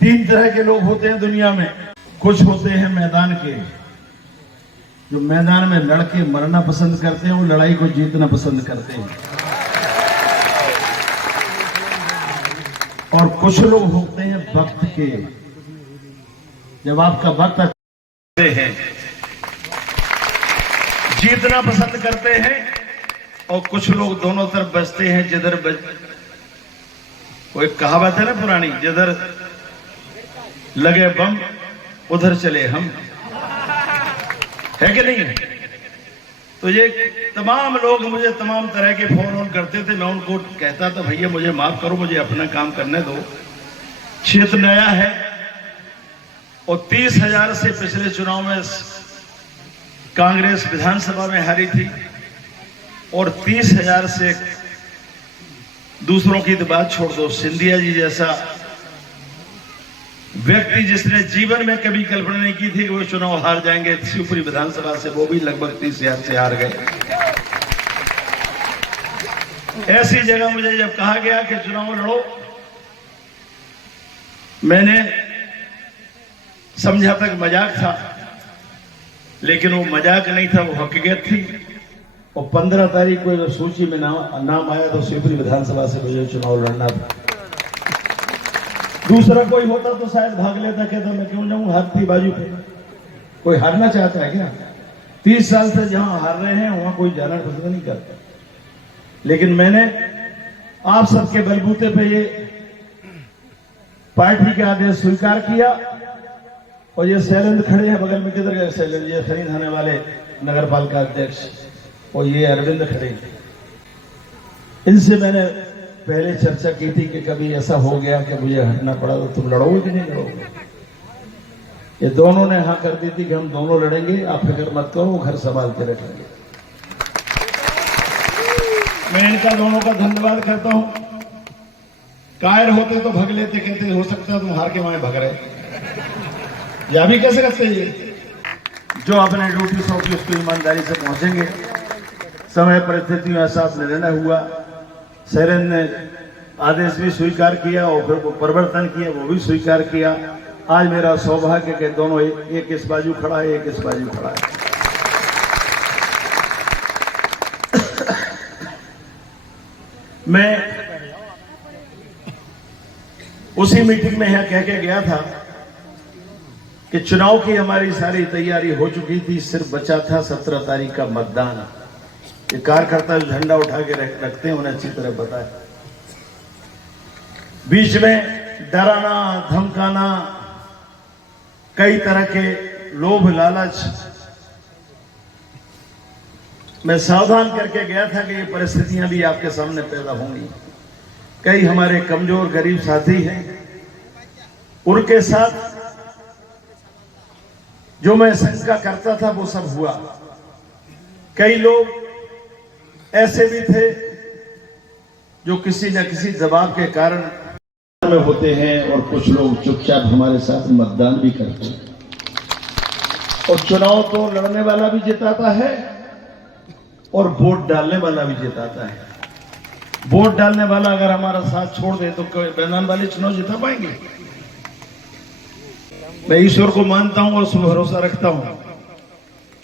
तीन तरह के लोग होते हैं दुनिया में। कुछ होते हैं मैदान के, जो मैदान में लड़के मरना पसंद करते हैं, वो लड़ाई को जीतना पसंद करते हैं। और कुछ लोग होते हैं वक्त के, जब आपका वक्त हैं जीतना पसंद करते हैं। और कुछ लोग दोनों तरफ बचते हैं, जिधर कोई कहावत है ना पुरानी, जिधर लगे बम उधर चले हम, है कि नहीं है? तो ये तमाम लोग मुझे तमाम तरह के फोन करते थे। मैं उनको कहता था भैया मुझे माफ करो, मुझे अपना काम करने दो। क्षेत्र नया है और 30,000 से पिछले चुनाव में कांग्रेस विधानसभा में हारी थी और 30,000 से दूसरों की तो बात छोड़ दो, सिंधिया जी जैसा व्यक्ति जिसने जीवन में कभी कल्पना नहीं की थी कि वो चुनाव हार जाएंगे शिवपुरी विधानसभा से, वो भी लगभग 30,000 से हार गए। ऐसी जगह मुझे जब कहा गया कि चुनाव लड़ो, मैंने समझा तक मजाक था, लेकिन वो मजाक नहीं था, वो हकीकत थी। और 15 तारीख को जब सूची में नाम आया तो शिवपुरी विधानसभा से मुझे चुनाव लड़ना था। दूसरा कोई होता तो शायद भाग लेता, कहता मैं क्यों जाऊं हारती बाजू पे। कोई हारना चाहता है क्या? 30 साल से जहां हार रहे हैं वहां कोई जाना पसंद नहीं करता। लेकिन मैंने आप सबके बलबूते पे ये पार्टी के आदेश स्वीकार किया। और ये शैलेंद्र खड़े हैं बगल में, किधर गए शैलेंद्र? ये खरीद आने वाले नगर पालिका अध्यक्ष, और ये अरविंद खड़े। इनसे मैंने पहले चर्चा की थी कि कभी ऐसा हो गया कि मुझे हटना पड़ा तो तुम लड़ोगे कि नहीं लड़ोगे? ये दोनों ने हाँ कर दी थी कि हम दोनों लड़ेंगे, आप फिक्र मत करो, घर संभाल के रखेंगे। मैं इनका दोनों का धन्यवाद करता हूं। कायर होते तो भग लेते, कहते हो सकता है तुम हार के वहां भग रहे, या भी कैसे करते ये? जो अपने ड्यूटी सौंपी उसको ईमानदारी से पहुंचेंगे। समय परिस्थितियों ऐसा निर्णय हुआ, शैलेंद्र ने आदेश भी स्वीकार किया और फिर वो परिवर्तन किया, वो भी स्वीकार किया। आज मेरा सौभाग्य कि दोनों एक इस बाजू खड़ा है, एक इस बाजू खड़ा है। मैं उसी मीटिंग में यह कह के गया था कि चुनाव की हमारी सारी तैयारी हो चुकी थी, सिर्फ बचा था 17 तारीख का मतदान। ये कार्यकर्ता जो झंडा उठा के रखते हैं उन्हें अच्छी तरह पता है। बीच में डराना, धमकाना, कई तरह के लोभ लालच, मैं सावधान करके गया था कि ये परिस्थितियां भी आपके सामने पैदा होंगी। कई हमारे कमजोर गरीब साथी हैं, उनके साथ जो मैं शंका करता था वो सब हुआ। कई लोग ऐसे भी थे जो किसी न किसी दबाव के कारण में होते हैं, और कुछ लोग चुपचाप हमारे साथ मतदान भी करते हैं। और चुनाव तो लड़ने वाला भी जिताता है और वोट डालने वाला भी जिताता है। वोट डालने वाला अगर हमारा साथ छोड़ दे तो मैदान वाले चुनाव जिता पाएंगे? मैं ईश्वर को मानता हूं और उस भरोसा रखता हूं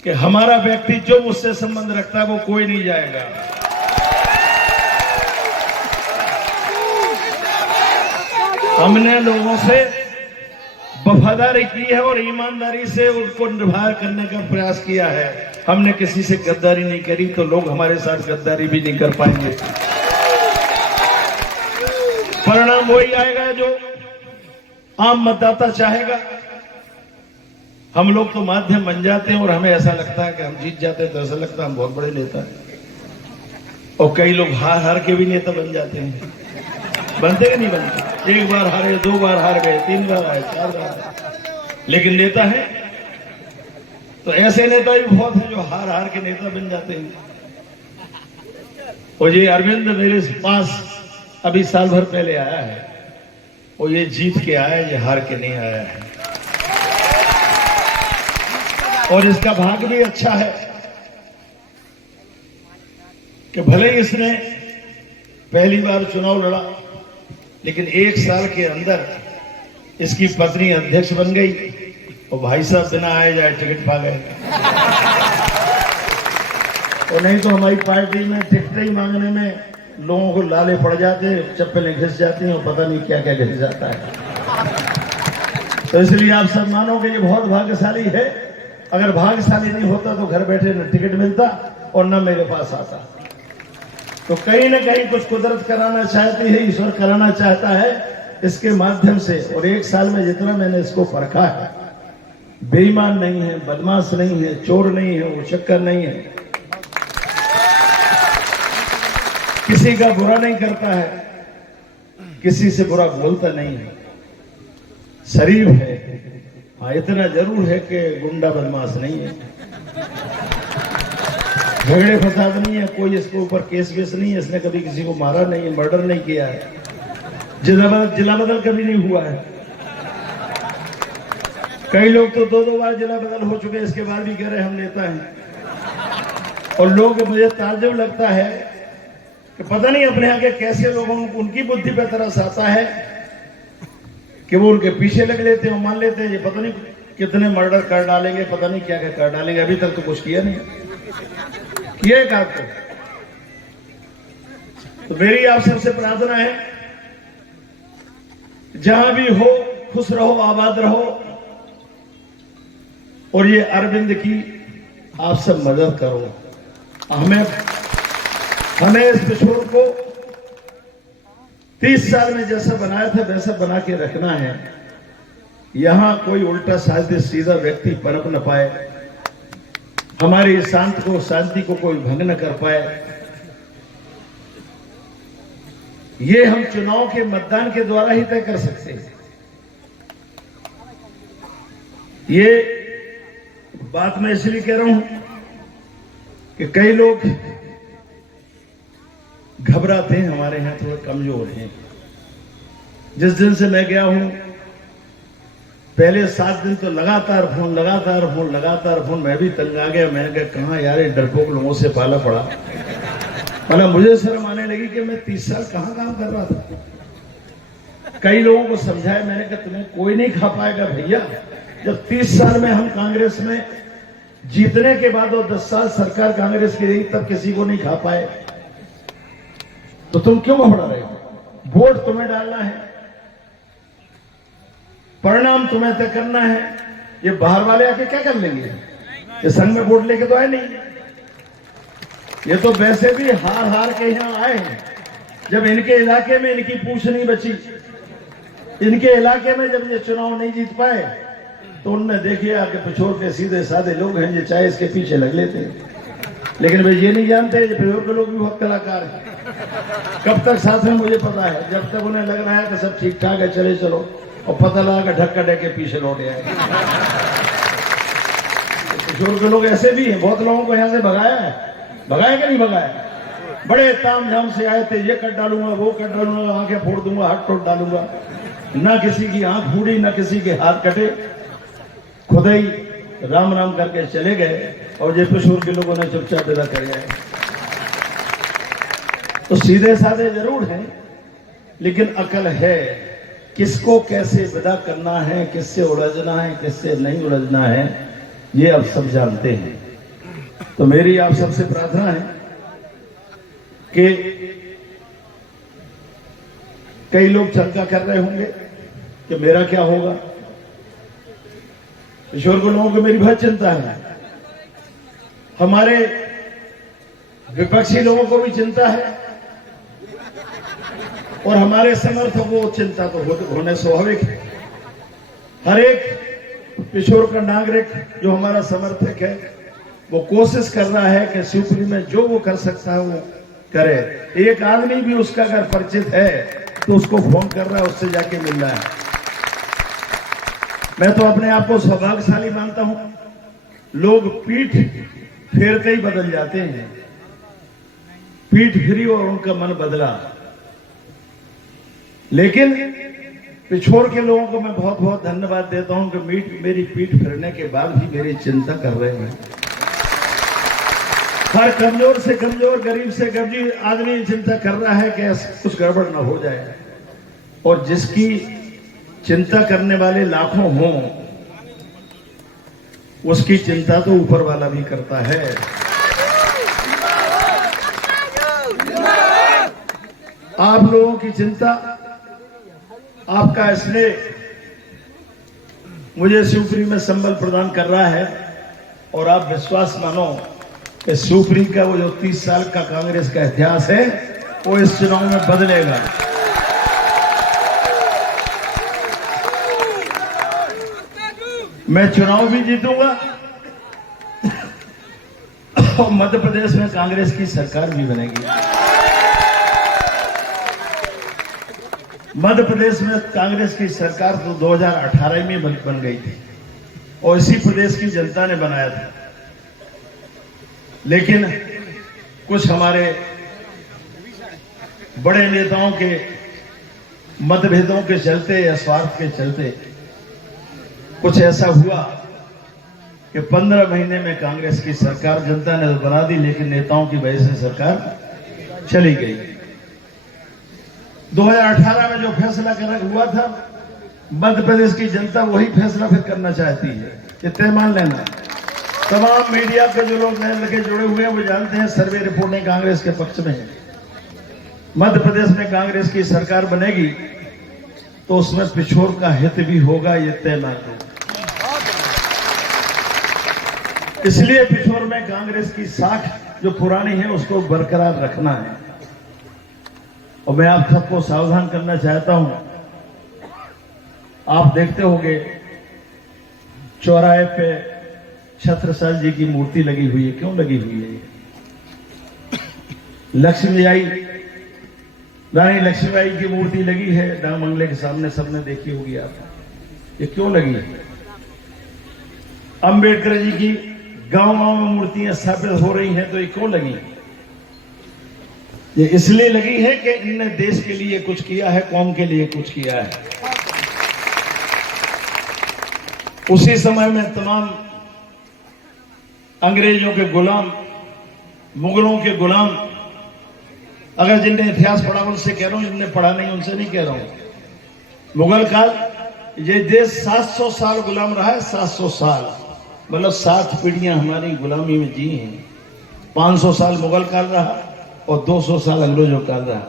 कि हमारा व्यक्ति जो मुझसे संबंध रखता है वो कोई नहीं जाएगा। हमने लोगों से वफादारी की है और ईमानदारी से उनको निभा करने का प्रयास किया है। हमने किसी से गद्दारी नहीं करी, तो लोग हमारे साथ गद्दारी भी नहीं कर पाएंगे। परिणाम वही आएगा जो आम मतदाता चाहेगा। हम लोग तो माध्यम बन जाते हैं और हमें ऐसा लगता है कि हम जीत जाते हैं, तो ऐसा लगता है हम बहुत बड़े नेता हैं। और कई लोग हार हार के भी नेता बन जाते हैं। बनते कि नहीं बनते? एक बार हारे, 2 बार हार गए, 3 बार आए, 4 बार आए, लेकिन नेता है। तो ऐसे नेता भी बहुत हैं जो हार हार के नेता बन जाते हैं। और ये अरविंद मेरे पास अभी साल भर पहले आया है, और ये जीत के आया है, ये हार के नहीं आया है। और इसका भाग्य भी अच्छा है कि भले ही इसने पहली बार चुनाव लड़ा, लेकिन 1 साल के अंदर इसकी पत्नी अध्यक्ष बन गई और भाई साहब बिना आए जाए टिकट पा गए। और नहीं तो हमारी पार्टी में टिकट ही मांगने में लोगों को लाले पड़ जाते, चप्पलें घिस जाती हैं और पता नहीं क्या क्या घिस जाता है। तो इसलिए आप सब मानो कि ये बहुत भाग्यशाली है। अगर भाग्यशाली नहीं होता तो घर बैठे न टिकट मिलता और न मेरे पास आता। तो कहीं ना कहीं कुछ कुदरत कराना चाहती है, ईश्वर कराना चाहता है इसके माध्यम से। और 1 साल में जितना मैंने इसको परखा है, बेईमान नहीं है, बदमाश नहीं है, चोर नहीं है, वो शक्कर नहीं है, किसी का बुरा नहीं करता है, किसी से बुरा बोलता नहीं है, शरीफ है। हाँ, इतना जरूर है कि गुंडा बदमाश नहीं है, झगड़े फसाद नहीं है, कोई इसके ऊपर केस वेस नहीं है, इसने कभी किसी को मारा नहीं है, मर्डर नहीं किया है, जिला बदल कभी नहीं हुआ है। कई लोग तो 2-2 बार जिला बदल हो चुके, इसके बाद भी कह रहे हम नेता हैं। और लोग, मुझे ताज्जुब लगता है कि पता नहीं अपने आगे कैसे लोगों को उनकी बुद्धि पे तरस आता है कि वो उनके पीछे लग लेते हैं, मान लेते हैं ये पता नहीं कितने मर्डर कर डालेंगे, पता नहीं क्या क्या कर डालेंगे। अभी तक तो कुछ किया नहीं, किया एक आपको। तो मेरी आप सबसे प्रार्थना है, जहां भी हो खुश रहो, आबाद रहो। और ये अरविंद की आप सब मदद करो। हमें इस पिछोर को 30 साल में जैसा बनाया था वैसा बना के रखना है। यहां कोई उल्टा साधा सीधा व्यक्ति पनप न पाए, हमारी शांति को कोई भंग न कर पाए। ये हम चुनाव के मतदान के द्वारा ही तय कर सकते हैं। ये बात मैं इसलिए कह रहा हूं कि कई लोग घबराते हैं, हमारे यहां थोड़े कमजोर हैं। जिस दिन से मैं गया हूं, पहले 7 दिन तो लगातार फोन, मैं भी तंग आ गया। मैंने कहा कहां यार डरपोक लोगों से पाला पड़ा। मतलब मुझे शर्म आने लगी कि मैं 30 साल कहां काम कर रहा था। कई लोगों को समझाया, मैंने कहा तुम्हें कोई नहीं खा पाएगा भैया। जब 30 साल में हम कांग्रेस में जीतने के बाद और 10 साल सरकार कांग्रेस की रही, तब किसी को नहीं खा पाए, तो तुम क्यों घबरा रहे हो? वोट तुम्हें डालना है, परिणाम तुम्हें तय करना है। ये बाहर वाले आके क्या कर लेंगे? ये संघ में वोट लेके तो आए नहीं, ये तो वैसे भी हार के यहां आए हैं। जब इनके इलाके में इनकी पूछ नहीं बची, इनके इलाके में जब ये चुनाव नहीं जीत पाए, तो उनने देखिए आके पिछोर के सीधे साधे लोग हैं, ये चाहे इसके पीछे लग लेते हैं। लेकिन वे ये नहीं जानते ये पिछोर के लोग भी बहुत कलाकार हैं। कब तक साथ में मुझे पता है, जब तक उन्हें लग रहा है कि सब ठीक ठाक है, चले चलो, और पता लगा कि ढक्का ढक के पीछे लौट आए। पिछोर के लोग ऐसे भी हैं, बहुत लोगों को यहां से भगाया कि नहीं भगाया? बड़े ताम झाम से आए थे, ये कट डालूंगा, वो कट डालूंगा, आंखें फोड़ दूंगा, हाथ तोड़ डालूंगा। ना किसी की आंख फूड़ी, ना किसी के हाथ कटे, खुद ही राम राम करके चले गए। और ये पिछोर के लोगों ने चुपचाप विदा कर गए। तो सीधे साधे जरूर हैं, लेकिन अकल है, किसको कैसे विदा करना है, किससे उलझना है, किससे नहीं उलझना है, ये आप सब जानते हैं। तो मेरी आप सबसे प्रार्थना है कि कई लोग शंका कर रहे होंगे कि मेरा क्या होगा। ईश्वर को लोगों को मेरी बहुत चिंता है, हमारे विपक्षी लोगों को भी चिंता है, और हमारे समर्थकों को चिंता तो होने स्वाभाविक है। हर एक पिछोर का नागरिक जो हमारा समर्थक है, वो कोशिश कर रहा है कि शिवपुरी में जो वो कर सकता है वो करे। एक आदमी भी उसका अगर परिचित है तो उसको फोन कर रहा है, उससे जाके मिल रहा है। मैं तो अपने आप को सौभाग्यशाली मानता हूं। लोग पीठ फेरते ही बदल जाते हैं, पीठ फिरी और उनका मन बदला। लेकिन पिछोर के लोगों को मैं बहुत बहुत धन्यवाद देता हूं कि मेरी पीठ फिरने के बाद भी मेरी चिंता कर रहे हैं। हर कमजोर से कमजोर, गरीब से गरीब आदमी चिंता कर रहा है कि कुछ गड़बड़ ना हो जाए। और जिसकी चिंता करने वाले लाखों हों, उसकी चिंता तो ऊपर वाला भी करता है। आप लोगों की चिंता, आपका स्नेह मुझे शिवपुरी में संबल प्रदान कर रहा है, और आप विश्वास मानो कि शिवपुरी का वो जो 30 साल का कांग्रेस का इतिहास है वो इस चुनाव में बदलेगा। मैं चुनाव भी जीतूंगा और मध्य प्रदेश में कांग्रेस की सरकार भी बनेगी। मध्य प्रदेश में कांग्रेस की सरकार तो 2018 में बन गई थी और इसी प्रदेश की जनता ने बनाया था, लेकिन कुछ हमारे बड़े नेताओं के मतभेदों के चलते या स्वार्थ के चलते कुछ ऐसा हुआ कि 15 महीने में कांग्रेस की सरकार जनता ने बना दी, लेकिन नेताओं की वजह से सरकार चली गई। 2018 में जो फैसला हुआ था, मध्य प्रदेश की जनता वही फैसला फिर करना चाहती है। ये तय मान लेना। तमाम मीडिया के जो लोग नए लगे जुड़े हुए हैं वो जानते हैं सर्वे रिपोर्टें कांग्रेस के पक्ष में है। मध्य प्रदेश में कांग्रेस की सरकार बनेगी तो उसमें पिछोर का हित भी होगा, ये तय मान लो। इसलिए पिछोर में कांग्रेस की साख जो पुरानी है उसको बरकरार रखना है। और मैं आप सबको सावधान करना चाहता हूं। आप देखते होंगे चौराहे पे छत्रसाल जी की मूर्ति लगी हुई है। क्यों लगी हुई है? लक्ष्मीबाई, रानी लक्ष्मीबाई की मूर्ति लगी है डाक बंगले के सामने, सबने देखी होगी आप। ये क्यों लगी है? अंबेडकर जी की गांव-गांव में मूर्तियां स्थापित हो रही हैं, तो ये क्यों लगी? ये इसलिए लगी है कि इनने देश के लिए कुछ किया है, कौम के लिए कुछ किया है। उसी समय में तमाम अंग्रेजों के गुलाम, मुगलों के गुलाम, अगर जिनने इतिहास पढ़ा उनसे कह रहा हूं, जिनने पढ़ा नहीं उनसे नहीं कह रहा हूं। मुगल काल, ये देश 700 साल गुलाम रहा है। 700 साल मतलब 7 पीढ़ियां हमारी गुलामी में जी हैं। 500 साल मुगल काल रहा और 200 साल अंग्रेजों काल रहा।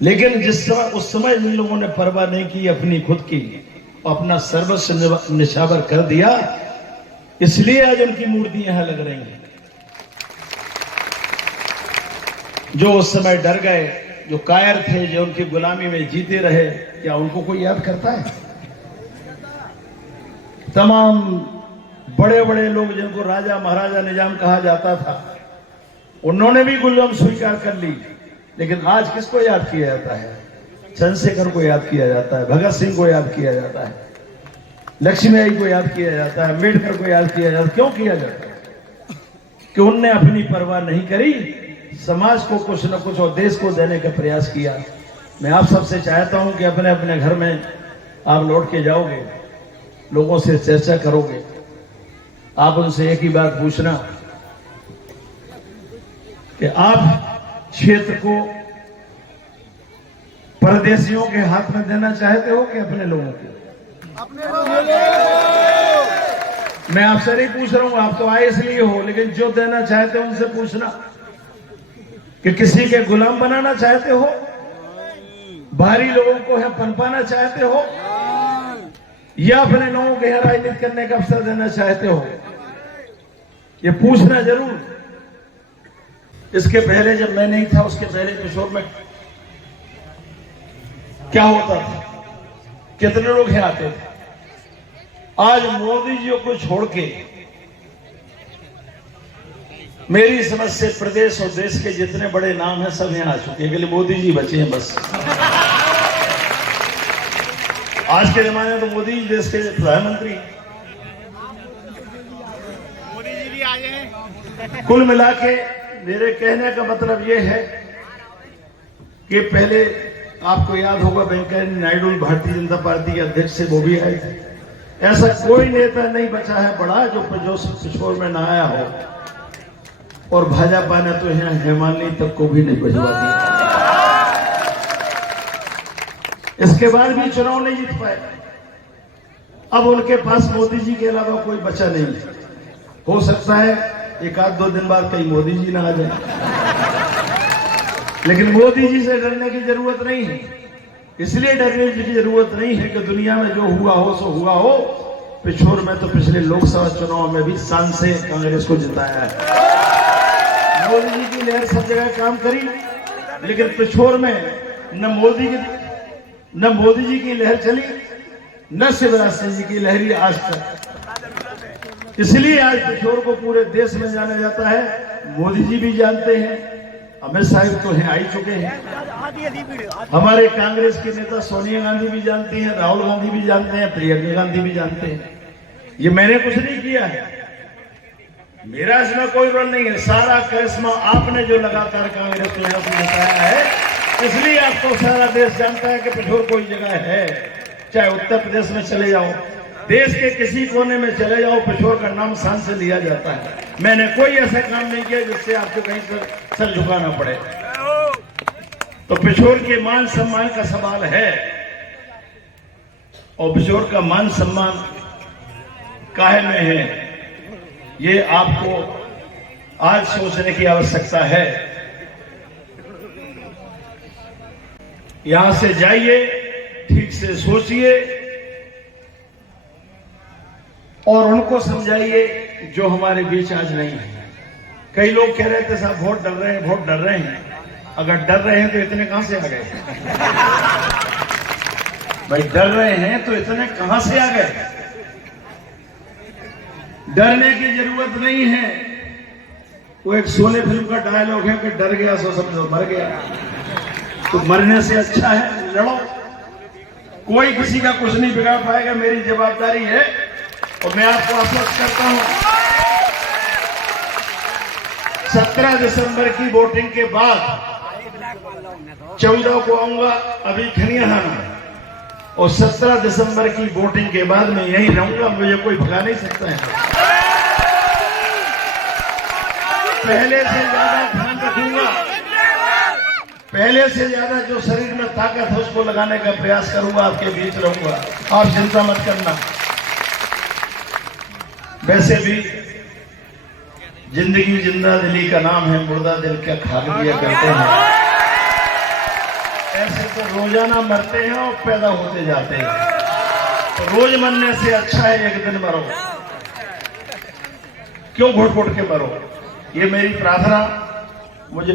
लेकिन जिस समय, उस समय जिन लोगों ने परवाह नहीं की अपनी खुद की, अपना सर्वस्व निछावर कर दिया, इसलिए आज उनकी मूर्ति यहां लग रही हैं। जो उस समय डर गए, जो कायर थे, जो उनकी गुलामी में जीते रहे, क्या उनको कोई याद करता है? तमाम बड़े बड़े लोग जिनको राजा महाराजा निजाम कहा जाता था, उन्होंने भी गुलाम स्वीकार कर ली। लेकिन आज किसको याद किया जाता है? चंद्रशेखर को याद किया जाता है, भगत सिंह को याद किया जाता है, लक्ष्मीबाई को याद किया जाता है, अम्बेडकर को याद किया जाता है। क्यों किया जाता है? कि उनने अपनी परवाह नहीं करी, समाज को कुछ न कुछ और देश को देने का प्रयास किया। मैं आप सबसे चाहता हूं कि अपने अपने घर में आप लौट के जाओगे, लोगों से चर्चा करोगे, आप उनसे एक ही बात पूछना कि आप क्षेत्र को परदेशियों के हाथ में देना चाहते हो कि अपने लोगों के? मैं आपसे नहीं पूछ रहा हूं, आप तो आए इसलिए हो, लेकिन जो देना चाहते हो उनसे पूछना कि किसी के गुलाम बनाना चाहते हो, बाहरी लोगों को है पनपाना चाहते हो, या अपने लोगों के यहाँ राजनीति करने का अवसर देना चाहते हो? ये पूछना जरूर। इसके पहले जब मैं नहीं था, उसके पहले किशोर में क्या होता था? कितने लोग यहाँ आते थे? आज मोदी जी को छोड़ के मेरी समझ से प्रदेश और देश के जितने बड़े नाम हैं सब यहाँ आ चुके हैं, केवल मोदी जी बचे हैं बस। आज के जमाने में तो मोदी जी देश के प्रधानमंत्री, मोदी जी भी आए हैं। कुल मिला के मेरे कहने का मतलब यह है कि पहले आपको याद होगा वेंकैया नायडू भारतीय जनता पार्टी के अध्यक्ष से वो भी आए थे। ऐसा कोई नेता नहीं बचा है बड़ा जो पिछोर में ना आया हो, और भाजपा ने तो यहाँ हिमालय तक को भी नहीं भिजवा दिया। इसके बाद भी चुनाव नहीं जीत पाए। अब उनके पास मोदी जी के अलावा कोई बचा नहीं है। हो सकता है एक आध 2 दिन बाद कहीं मोदी जी ना आ जाए, लेकिन मोदी जी से डरने की जरूरत नहीं है। इसलिए डरने की जरूरत नहीं है कि दुनिया में जो हुआ हो सो हुआ हो। पिछोर में तो पिछले लोकसभा चुनाव में भी शान से कांग्रेस को जिताया है। मोदी जी की लहर सब जगह काम करी, लेकिन पिछोर में न मोदी जी की लहर चली, न शिवराज सिंह जी की लहरी आज तक। इसलिए आज पिछोर को पूरे देश में जाना जाता है। मोदी जी भी जानते हैं, अमित शाह तो हैं, आ चुके हैं। हमारे कांग्रेस के नेता सोनिया गांधी भी जानती हैं, राहुल गांधी भी जानते हैं, प्रियंका गांधी भी जानते हैं। ये मैंने कुछ नहीं किया है, मेरा इसमें कोई रोल नहीं है। सारा करिश्मा आपने जो लगातार कांग्रेस को यहाँ से बताया है, इसलिए आपको सारा देश जानता है कि पिछोर कोई जगह है। चाहे उत्तर प्रदेश में चले जाओ, देश के किसी कोने में चले जाओ, पिछोर का नाम शान से लिया जाता है। मैंने कोई ऐसा काम नहीं किया जिससे आपको कहीं सर झुकाना पड़े। तो पिछोर के मान सम्मान का सवाल है, और पिछोर का मान सम्मान काहे में है, ये आपको आज सोचने की आवश्यकता है। यहां से जाइए, ठीक से सोचिए और उनको समझाइए जो हमारे बीच आज नहीं है। कई लोग कह रहे थे साहब वोट डर रहे हैं, वोट डर रहे हैं। अगर डर रहे हैं तो इतने कहां से आ गए? भाई डर रहे हैं तो इतने कहां से आ गए? डरने की जरूरत नहीं है। वो एक शोले फिल्म का डायलॉग है कि डर गया सो समझो मर गया। तो मरने से अच्छा है लड़ो। कोई किसी का कुछ नहीं बिगाड़ पाएगा, मेरी जवाबदारी है। और मैं आपको आश्वस्त करता हूं, 17 दिसंबर की वोटिंग के बाद 14 को आऊंगा अभी खनियाहान, और 17 दिसंबर की वोटिंग के बाद मैं यहीं रहूंगा। मुझे कोई भगा नहीं सकता है। पहले से ज्यादा ध्यान रखूंगा, पहले से ज्यादा जो शरीर में ताकत है उसको लगाने का प्रयास करूंगा, आपके बीच रहूंगा। आप चिंता मत करना। वैसे भी जिंदगी जिंदा दिली का नाम है, मुर्दा दिल क्या खाक दिया करते हैं। ऐसे तो रोजाना मरते हैं और पैदा होते जाते हैं। तो रोज मरने से अच्छा है एक दिन मरो। क्यों घुट घुट के मरो? ये मेरी प्रार्थना। मुझे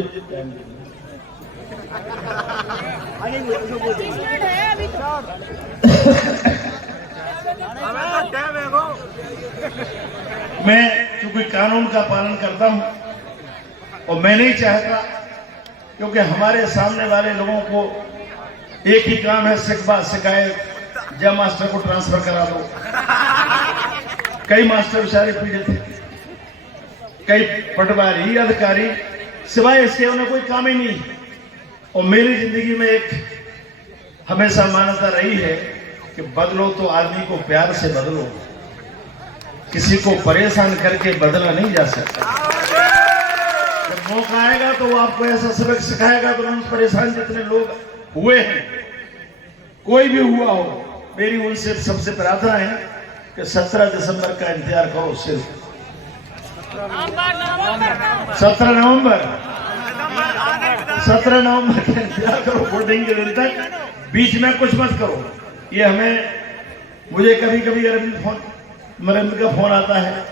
मैं चूंकि कानून का पालन करता हूं, और मैं नहीं चाहता, क्योंकि हमारे सामने वाले लोगों को एक ही काम है, शिकवा शिकायत, जब मास्टर को ट्रांसफर करा दो। कई मास्टर बेचारे पीड़ित थे, कई पटवारी अधिकारी, सिवाय इसके उन्हें कोई काम ही नहीं। और मेरी जिंदगी में एक हमेशा मान्यता रही है कि बदलो तो आदमी को प्यार से बदलो, किसी को परेशान करके बदला नहीं जा सकता। जब मौका आएगा तो वो आपको ऐसा सबक सिखाएगा। तो उन परेशान जितने लोग हुए हैं, कोई भी हुआ हो, मेरी उनसे सबसे प्रार्थना है कि 17 दिसंबर का इंतजार करो। सिर्फ 17 नवंबर का इंतजार करो वोटिंग के दिन तक। बीच में कुछ मत करो। ये मुझे कभी कभी अरविंद का फोन आता है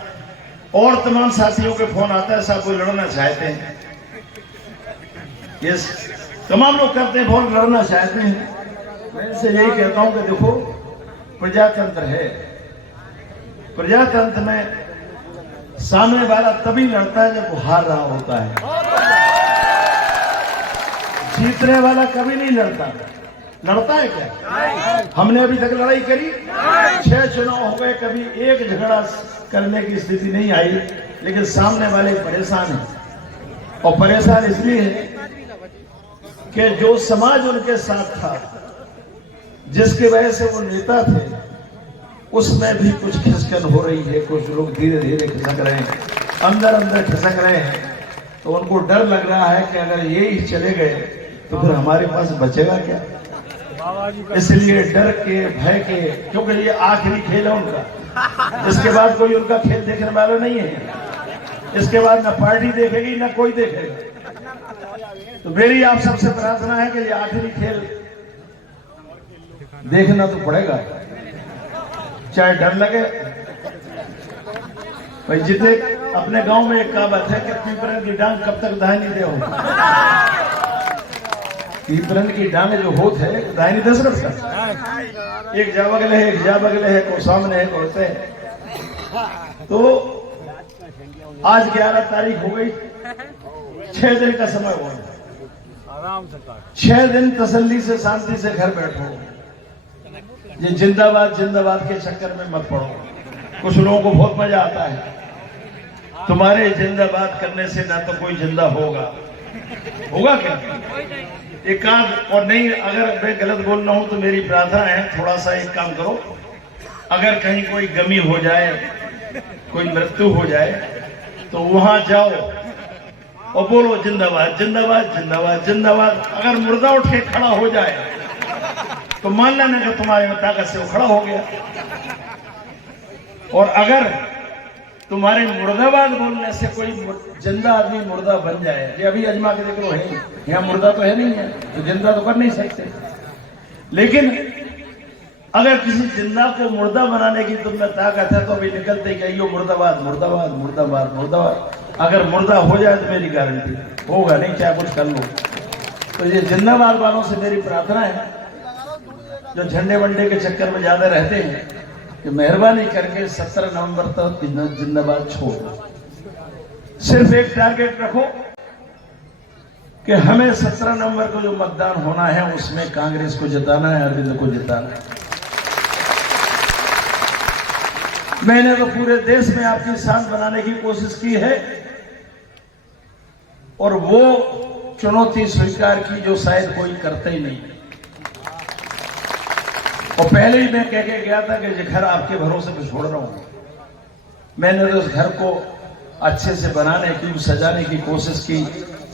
और तमाम साथियों के फोन आता है, साहब वो लड़ना चाहते हैं। ये तमाम लोग करते हैं, फोन लड़ना चाहते हैं। मैं इनसे यही कहता हूं कि देखो, प्रजातंत्र है। प्रजातंत्र में सामने वाला तभी लड़ता है जब वो हार रहा होता है। जीतने वाला कभी नहीं लड़ता। लड़ता है क्या? हमने अभी तक लड़ाई करी? 6 चुनाव हो गए, कभी एक झगड़ा करने की स्थिति नहीं आई। लेकिन सामने वाले परेशान हैं, और परेशान इसलिए है कि जो समाज उनके साथ था, जिसकी वजह से वो नेता थे, उसमें भी कुछ खिसकन हो रही है। कुछ लोग धीरे धीरे खिसक रहे हैं, अंदर अंदर खिसक रहे हैं। तो उनको डर लग रहा है कि अगर ये ही चले गए तो फिर हमारे पास बचेगा क्या? इसलिए डर के भय के, क्योंकि ये आखिरी खेल है उनका। इसके बाद कोई उनका खेल देखने वाला नहीं है। इसके बाद ना पार्टी देखेगी ना कोई देखेगा। तो मेरी आप सबसे प्रार्थना है कि ये आखिरी खेल देखना तो पड़ेगा, चाहे डर लगे। भाई जितने अपने गांव में एक कहावत है कि पीपरन की डांग कब तक दाहिनी दे हो। पीपरन की डांग जो होत है दाहिनी दशरथ का, एक जा बगले है, एक जा बगले है, को सामने है, को होते है। तो आज 11 तारीख हो गई, 6 दिन का समय हुआ। आराम से 6 दिन तसल्ली से शांति से घर बैठो। ये जिंदाबाद जिंदाबाद के चक्कर में मत पड़ो। कुछ लोगों को बहुत मजा आता है। तुम्हारे जिंदाबाद करने से ना तो कोई जिंदा होगा क्या? एक काम, और नहीं, अगर मैं गलत बोल रहा हूं तो मेरी प्रार्थना है, थोड़ा सा एक काम करो, अगर कहीं कोई गमी हो जाए, कोई मृत्यु हो जाए, तो वहां जाओ और बोलो जिंदाबाद जिंदाबाद जिंदाबाद जिंदाबाद। अगर मुर्दा उठ के खड़ा हो जाए तो मान लेना कि तुम्हारे में ताकत से वो खड़ा हो गया। और अगर तुम्हारे मुर्दाबाद बोलने से कोई जिंदा आदमी मुर्दा बन जाए, ये अभी अजमा के देखो है, यहाँ मुर्दा तो है नहीं है, तो जिंदा तो कर नहीं सकते। लेकिन अगर किसी जिंदा को मुर्दा बनाने की तुम में ताकत है तो अभी निकलते गई मुर्दाबाद मुर्दाबाद मुर्दाबाद मुर्दाबाद। अगर मुर्दा हो जाए तो मेरी गारंटी होगा नहीं, चाहे कुछ कर लो। तो ये जिंदाबाद वालों से मेरी प्रार्थना है, जो झंडे वंडे के चक्कर में ज्यादा रहते हैं, कि मेहरबानी करके 17 नवंबर तक जिंदाबाद छोड़ो। सिर्फ एक टारगेट रखो कि हमें 17 नवंबर को जो मतदान होना है उसमें कांग्रेस को जिताना है, अरविंद को जिताना है। मैंने तो पूरे देश में आपकी शान बनाने की कोशिश की है और वो चुनौती स्वीकार की जो शायद कोई करते ही नहीं। और पहले ही मैं कह के गया था कि ये घर आपके भरोसे पे छोड़ रहा हूं। मैंने तो उस घर को अच्छे से बनाने की, सजाने की कोशिश की।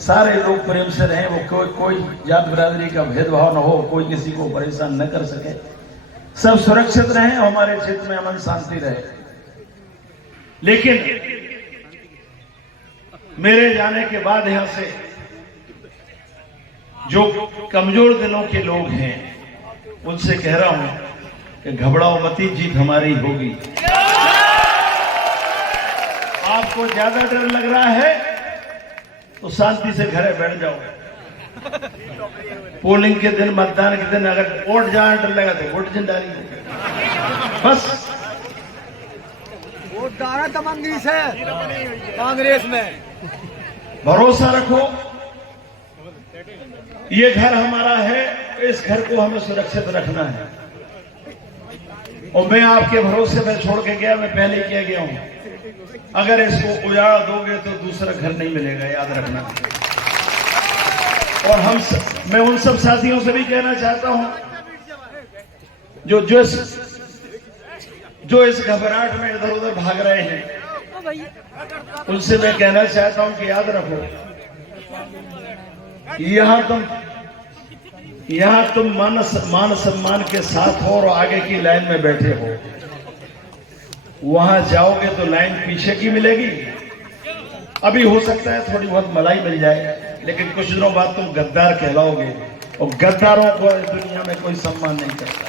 सारे लोग प्रेम से रहें, वो कोई जात बिरादरी का भेदभाव न हो, कोई किसी को परेशान न कर सके, सब सुरक्षित रहें, हमारे क्षेत्र में अमन शांति रहे। लेकिन मेरे जाने के बाद यहां से जो कमजोर दिलों के लोग हैं उनसे कह रहा हूं कि घबराओ मती, जीत हमारी होगी। आपको ज्यादा डर लग रहा है तो शांति से घरे बैठ जाओ। पोलिंग के दिन, मतदान के दिन अगर वोट जाए डर लगा तो वोट जिंदारी बस। वोट डाला तमंगी से कांग्रेस में भरोसा रखो। ये घर हमारा है, इस घर को हमें सुरक्षित रखना है। और मैं आपके भरोसे में छोड़ के गया, मैं पहले कह गया हूं, अगर इसको उजाड़ दोगे तो दूसरा घर नहीं मिलेगा, याद रखना। और मैं उन सब साथियों से भी कहना चाहता हूं जो इस घबराहट में इधर उधर भाग रहे हैं, उनसे मैं कहना चाहता हूं कि याद रखो, यहां तुम मान सम्मान के साथ हो और आगे की लाइन में बैठे हो। वहां जाओगे तो लाइन पीछे की मिलेगी। अभी हो सकता है थोड़ी बहुत मलाई मिल जाए, लेकिन कुछ दिनों बाद तुम गद्दार कहलाओगे और गद्दारों को इस दुनिया में कोई सम्मान नहीं करता।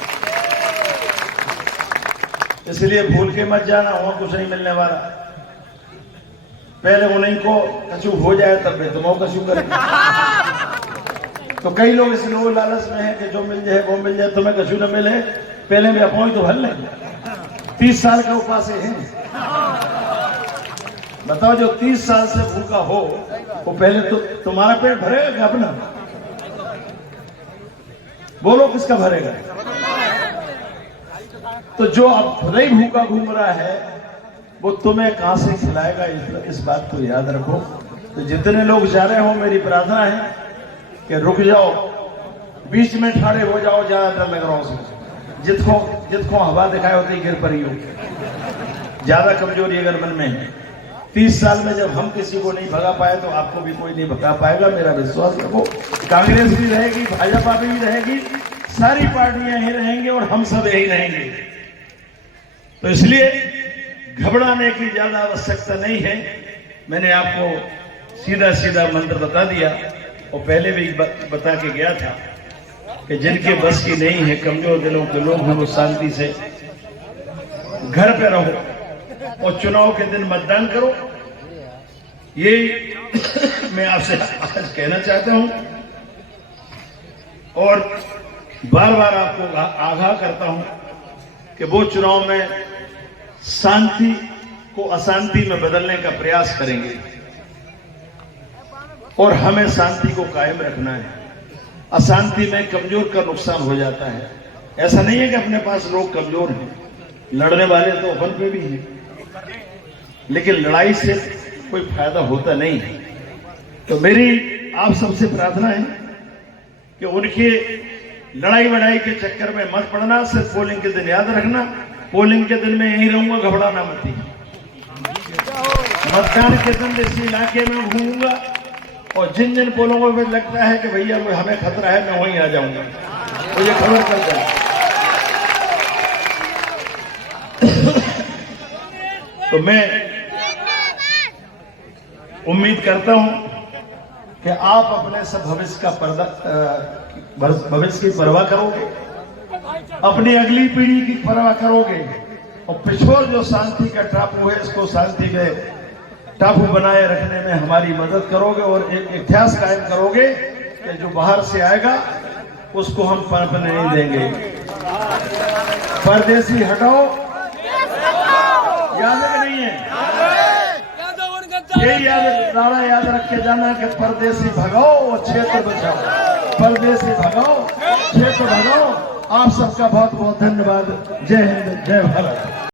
इसलिए भूल के मत जाना, वहां कुछ नहीं मिलने वाला। पहले उन्हीं को कछु हो जाए तब तुम कछु करेंगे। तो कई लोग इस लोग लालच में है कि जो मिल जाए वो मिल जाए, तुम्हें कछु न मिले, पहले में अपॉइंट तो हल लेंगे। 30 साल का उपास है, बताओ जो 30 साल से भूखा हो वो पहले तो तुम्हारा पेट भरेगा अपना? बोलो किसका भरेगा? तो जो अब खुद ही भूखा घूम रहा है वो तुम्हें कहां से खिलाएगा, इस बात को याद रखो। तो जितने लोग जा रहे हो, मेरी प्रार्थना है कि रुक जाओ, बीच में ठाड़े हो जाओ, ज्यादा डर लग रहा हो। जितको हवा दिखाए होती गिर पड़ी हो, ज्यादा कमजोरी अगर मन में है। 30 साल में जब हम किसी को नहीं भगा पाए तो आपको भी कोई नहीं भगा पाएगा, मेरा विश्वास रखो। कांग्रेस भी रहेगी, भाजपा भी रहेगी, सारी पार्टियां यही रहेंगी और हम सब यही रहेंगे। तो इसलिए घबराने की ज्यादा आवश्यकता नहीं है। मैंने आपको सीधा सीधा मंत्र बता दिया और पहले भी बता के गया था कि जिनके बस की नहीं है, कमजोर दिलों के लोग हैं, वो शांति से घर पे रहो और चुनाव के दिन मतदान करो। ये मैं आपसे आज कहना चाहता हूं और बार बार आपको आगाह करता हूं कि वो चुनाव में शांति को अशांति में बदलने का प्रयास करेंगे और हमें शांति को कायम रखना है। अशांति में कमजोर का नुकसान हो जाता है। ऐसा नहीं है कि अपने पास लोग कमजोर हैं, लड़ने वाले तो अपन पे भी हैं, लेकिन लड़ाई से कोई फायदा होता नहीं है। तो मेरी आप सबसे प्रार्थना है कि उनके लड़ाई वड़ाई के चक्कर में मत पड़ना। सिर्फ पोलिंग के दिन याद रखना, पोलिंग के दिन मैं यहीं रहूंगा, घबराना मत। मतदान के दिन इस इलाके में घूमूंगा और जिन जिन पोलों में लगता है कि भैया हमें खतरा है, मैं वहीं आ जाऊंगा, मुझे खबर कर जाए। तो मैं उम्मीद करता हूं कि आप अपने सब भविष्य की परवाह करोगे, अपनी अगली पीढ़ी की परवाह करोगे और पिछोर जो शांति का टापू है, इसको शांति के टापू बनाए रखने में हमारी मदद करोगे और एक इतिहास कायम करोगे कि जो बाहर से आएगा उसको हम पनपने नहीं देंगे। परदेसी हटाओ, याद है कि नहीं है? ये नारा याद रख के जाना कि परदेसी भगाओ और क्षेत्र बचाओ, परदेसी भगाओ क्षेत्र भगाओ। आप सबका बहुत बहुत धन्यवाद। जय हिंद, जय भारत।